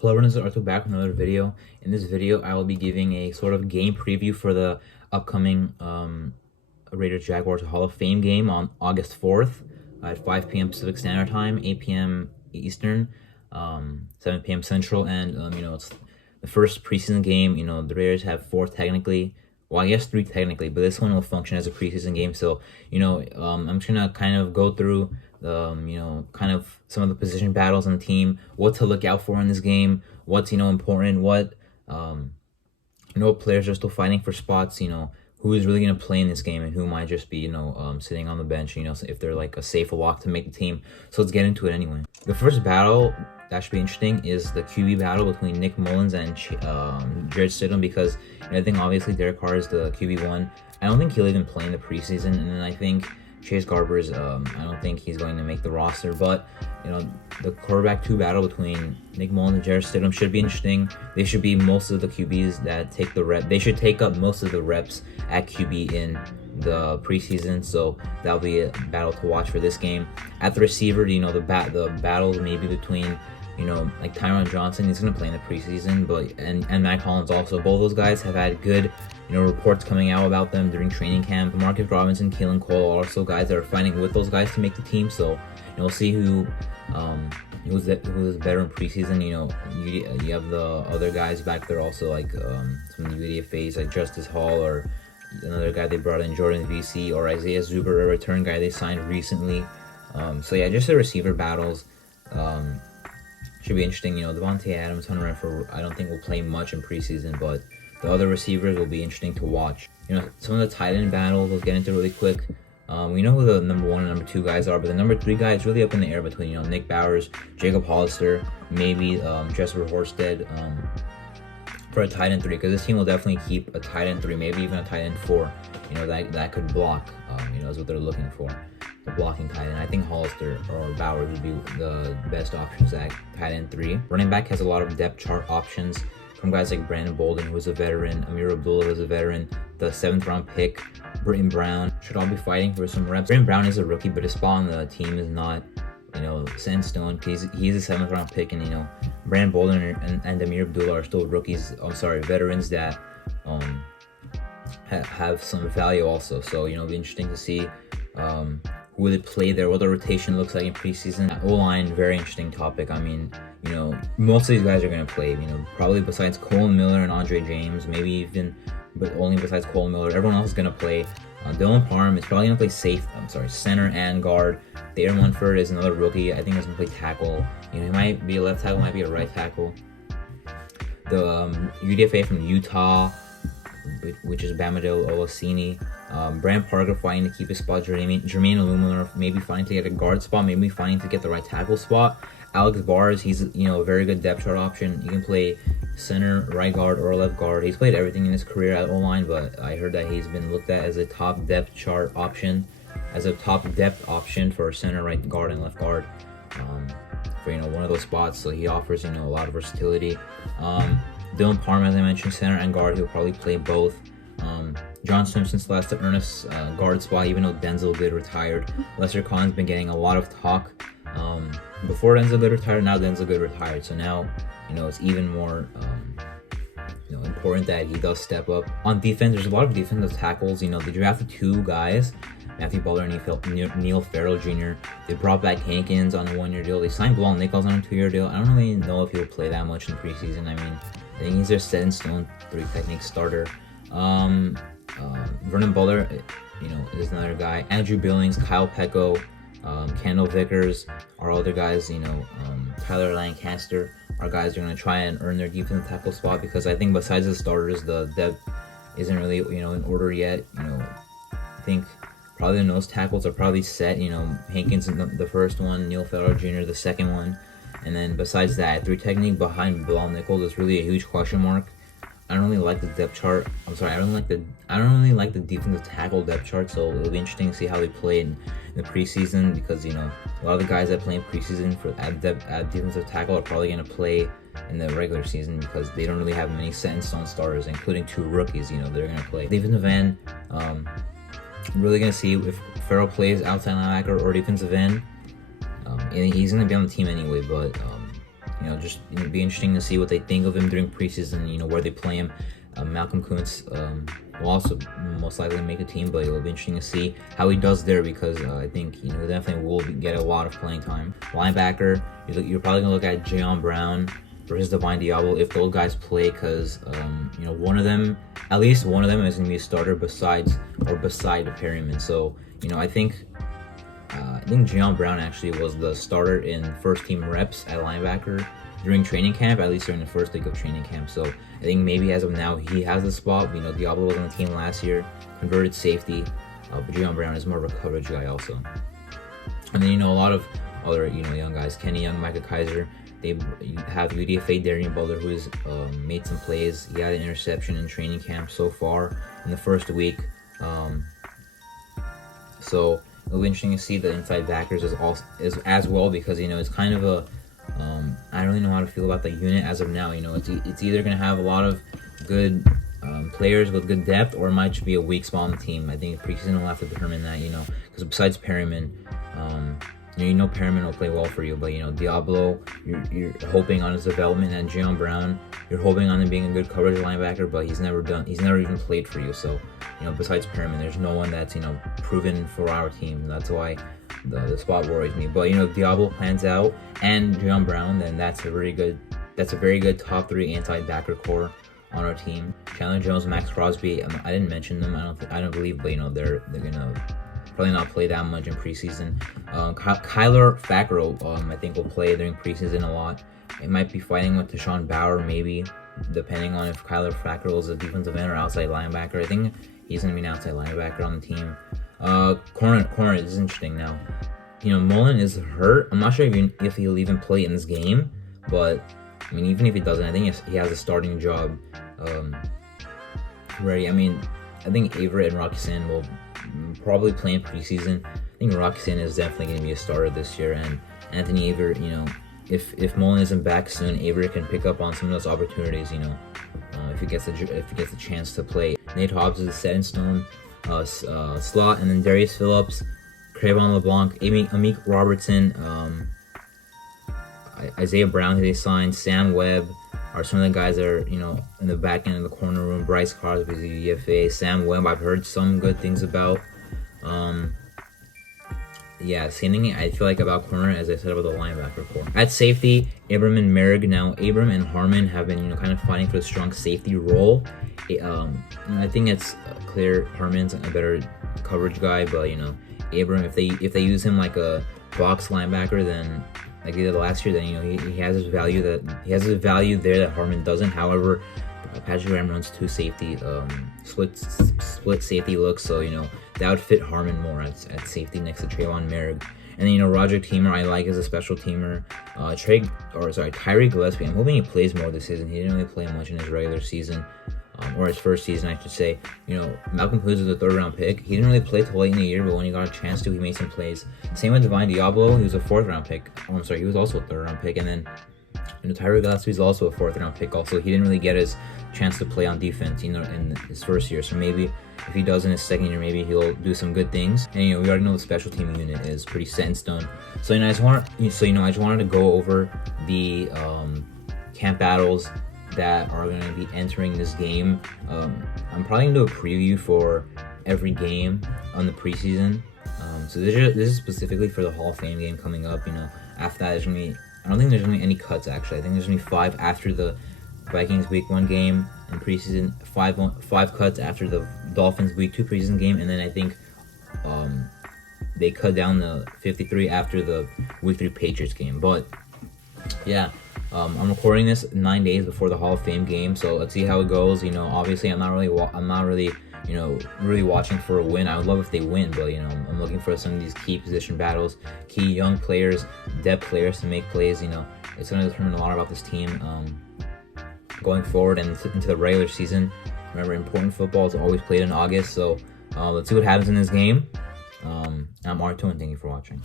Hello everyone, this is Arthur back with another video. In this video, I will be giving a sort of game preview for the upcoming Raiders Jaguars Hall of Fame game on August 4th at 5 p.m. Pacific Standard Time, 8 p.m. Eastern, 7 p.m. Central, and it's the first preseason game. The Raiders have four technically. Well, I guess three technically, but this one will function as a preseason game. So, I'm just gonna kind of go through the, kind of some of the position battles on the team, what to look out for in this game, what's, important, what players are still fighting for spots, who is really gonna play in this game and who might just be, sitting on the bench, if they're like a safe lock to make the team. So let's get into it anyway. The first battle that should be interesting is the QB battle between Nick Mullins and Jared Stidham, because I think obviously Derek Carr is the QB1. I don't think he'll even play in the preseason, and then I think Chase Garbers, I don't think he's going to make the roster, but the quarterback 2 battle between Nick Mullins and Jared Stidham should be interesting. They should be most of the QBs that take the rep. They should take up most of the reps at QB in the preseason, so that'll be a battle to watch for this game. At the receiver, the battles maybe between like Tyron Johnson, he's going to play in the preseason, but and Matt Collins also. Both those guys have had good reports coming out about them during training camp. Marcus Robinson, Keelan Cole are also guys that are fighting with those guys to make the team. So we'll see who's better in preseason. You have the other guys back there also, like some UDFAs like Justice Hall, or another guy they brought in, Jordan VC, or Isaiah Zuber, a return guy they signed recently. So yeah, just the receiver battles should be interesting. Devontae Adams, Hunter Renfrow, I don't think will play much in preseason, but the other receivers will be interesting to watch. Some of the tight end battles, we'll get into really quick. We know who the number 1 and number 2 guys are, but the number 3 guy is really up in the air between Nick Bowers, Jacob Hollister, maybe Jesper Horsted for a tight end 3, because this team will definitely keep a tight end 3, maybe even a tight end 4. That could block. Is what they're looking for. The blocking tight end. I think Hollister or Bowers would be the best options at tight end 3. Running back has a lot of depth chart options from guys like Brandon Bolden, who is a veteran, Amir Abdullah, who is a veteran, the 7th round pick, Britton Brown, should all be fighting for some reps. Britton Brown is a rookie, but his spot on the team is not, set in stone, because he's a 7th round pick, and, Brandon Bolden and Amir Abdullah are still rookies, veterans that have some value also. So, it'll be interesting to see who they play there, what the rotation looks like in preseason. O-line, very interesting topic. I mean, most of these guys are going to play, probably besides Cole Miller and Andre James, maybe even, but only besides Cole Miller. Everyone else is going to play. Dylan Parham is probably going to play center and guard. Darren Munford is another rookie. I think he's going to play tackle. He might be a left tackle, might be a right tackle. The UDFA from Utah, which is Bamadil Olasini. Brand Parker fighting to keep his spot. Jermaine Illuminor maybe fighting to get a guard spot, maybe fighting to get the right tackle spot. Alex Bars, he's a very good depth chart option. He can play center, right guard, or left guard. He's played everything in his career at O-line, but I heard that he's been looked at as a top depth chart option, for center, right guard, and left guard, for one of those spots. So he offers a lot of versatility. Dylan Parham, as I mentioned, center and guard. He'll probably play both. John Simpson still has to earn a guard spot, even though Denzel Good retired. Lester Collins been getting a lot of talk before Denzel Good retired. Now Denzel Good retired, so now it's even more important that he does step up. On defense, there's a lot of defensive tackles. They drafted 2 guys, Matthew Butler and Neil Farrell Jr. They brought back Hankins on a 1-year deal. They signed Bilal Nichols on a 2-year deal. I don't really know if he'll play that much in preseason. I mean, I think he's their set in stone 3 technique starter. Vernon Butler, is another guy. Andrew Billings, Kyle Pecco, Kendall Vickers are other guys. Tyler Lancaster are guys who are going to try and earn their defensive tackle spot, because I think besides the starters, the depth isn't really in order yet. I think probably the nose tackles are probably set. Hankins the first one, Neil Farrell Jr. the second one, and then besides that, 3 technique behind Bilal Nichols is really a huge question mark. I don't really like the depth chart. I don't really like the defensive tackle depth chart. So it'll be interesting to see how they play in the preseason, because a lot of the guys that play in preseason at defensive tackle are probably going to play in the regular season, because they don't really have many set in stone starters, including 2 rookies. They're going to play. Defensive end, I'm really going to see if Farrell plays outside linebacker or defensive end. And he's going to be on the team anyway, but just be interesting to see what they think of him during preseason. Where they play him. Malcolm Kuntz will also most likely make a team, but it'll be interesting to see how he does there because I think he definitely will get a lot of playing time. Linebacker, you're probably gonna look at Jayon Brown versus Divine Diablo if those guys play, because at least one of them is gonna be a starter beside Perryman. So I think Jayon Brown actually was the starter in first team reps at linebacker during training camp, at least during the first week of training camp. So I think maybe as of now he has the spot. Diablo was on the team last year, converted safety, but Jayon Brown is more of a coverage guy also. And then a lot of other young guys, Kenny Young, Micah Kaiser. They have UDFA Darian Butler, who has made some plays. He had an interception in training camp so far in the first week. So it'll be interesting to see the inside backers as well, because it's kind of a I don't really know how to feel about the unit as of now. It's either going to have a lot of good players with good depth, or it might just be a weak spot on the team. I think preseason will have to determine that, because besides Perryman, Perryman will play well for you, but Diablo, you're hoping on his development, and Jayon Brown, you're hoping on him being a good coverage linebacker, but he's never even played for you. So besides Perryman, there's no one that's proven for our team. That's why the spot worries me. But if Diablo plans out and Jayon Brown, then that's a very good top 3 anti-backer core on our team. Chandler Jones, Max Crosby, I didn't mention them. I don't believe, but they're gonna probably not play that much in preseason. Kyler Fackrell, I think will play during preseason a lot. It might be fighting with Deshaun Bauer, maybe, depending on if Kyler Fackrell is a defensive end or outside linebacker. I think he's gonna be an outside linebacker on the team. Corner is interesting now. Mullen is hurt. I'm not sure if he'll even play in this game, but even if he doesn't, I think he has a starting job ready. I think Avery and Rocky Sin will probably play in preseason. I think Rocky Sin is definitely going to be a starter this year, and Anthony Avery, if Mullen isn't back soon, Avery can pick up on some of those opportunities. If he gets a chance to play. Nate Hobbs is a set in stone slot, and then Darius Phillips, Crevon LeBlanc, Amik Robertson, Isaiah Brown, who they signed, Sam Webb are some of the guys that are in the back end of the corner room. Bryce Crosby, the UFA, Sam Webb, I've heard some good things about. Same thing I feel like about corner as I said about the linebacker core. At safety, Abram and Merrick. Now Abram and Harmon have been kind of fighting for the strong safety role. I think it's clear Harmon's a better coverage guy, but Abram, if they use him like a box linebacker, then like they did last year, then he has his value there that Harmon doesn't. However, Patrick Graham runs 2 safety split safety looks, so that would fit Harmon more at safety next to Trayvon Merrick. And then Roger Teamer I like as a special teamer. Tyree Gillespie, I'm hoping he plays more this season. He didn't really play much in his regular season, or his first season, I should say. Malcolm Hughes was a 3rd round pick. He didn't really play till late in the year, but when he got a chance to, he made some plays. Same with Divine Diablo. He was a 4th round pick. He was also a 3rd round pick. And then Tyree Gillespie is also a 4th round pick. Also, he didn't really get his chance to play on defense, in his first year. So maybe if he does in his second year, maybe he'll do some good things. And we already know the special team unit is pretty set in stone. So I just wanted to go over the camp battles that are going to be entering this game. I'm probably going to do a preview for every game on the preseason. So this is specifically for the Hall of Fame game coming up. After that, there's going to be, I don't think there's going to be any cuts, actually. I think there's going to be 5 after the Vikings Week 1 game in preseason, 5 cuts after the Dolphins Week 2 preseason game, and then I think they cut down the 53 after the Week 3 Patriots game. But yeah, I'm recording this 9 days before the Hall of Fame game, so let's see how it goes. Obviously I'm not really really watching for a win. I would love if they win, but I'm looking for some of these key position battles, key young players, depth players to make plays. It's going to determine a lot about this team going forward and into the regular season. Remember, important football is always played in August, so let's see what happens in this game. I'm Arto, and thank you for watching.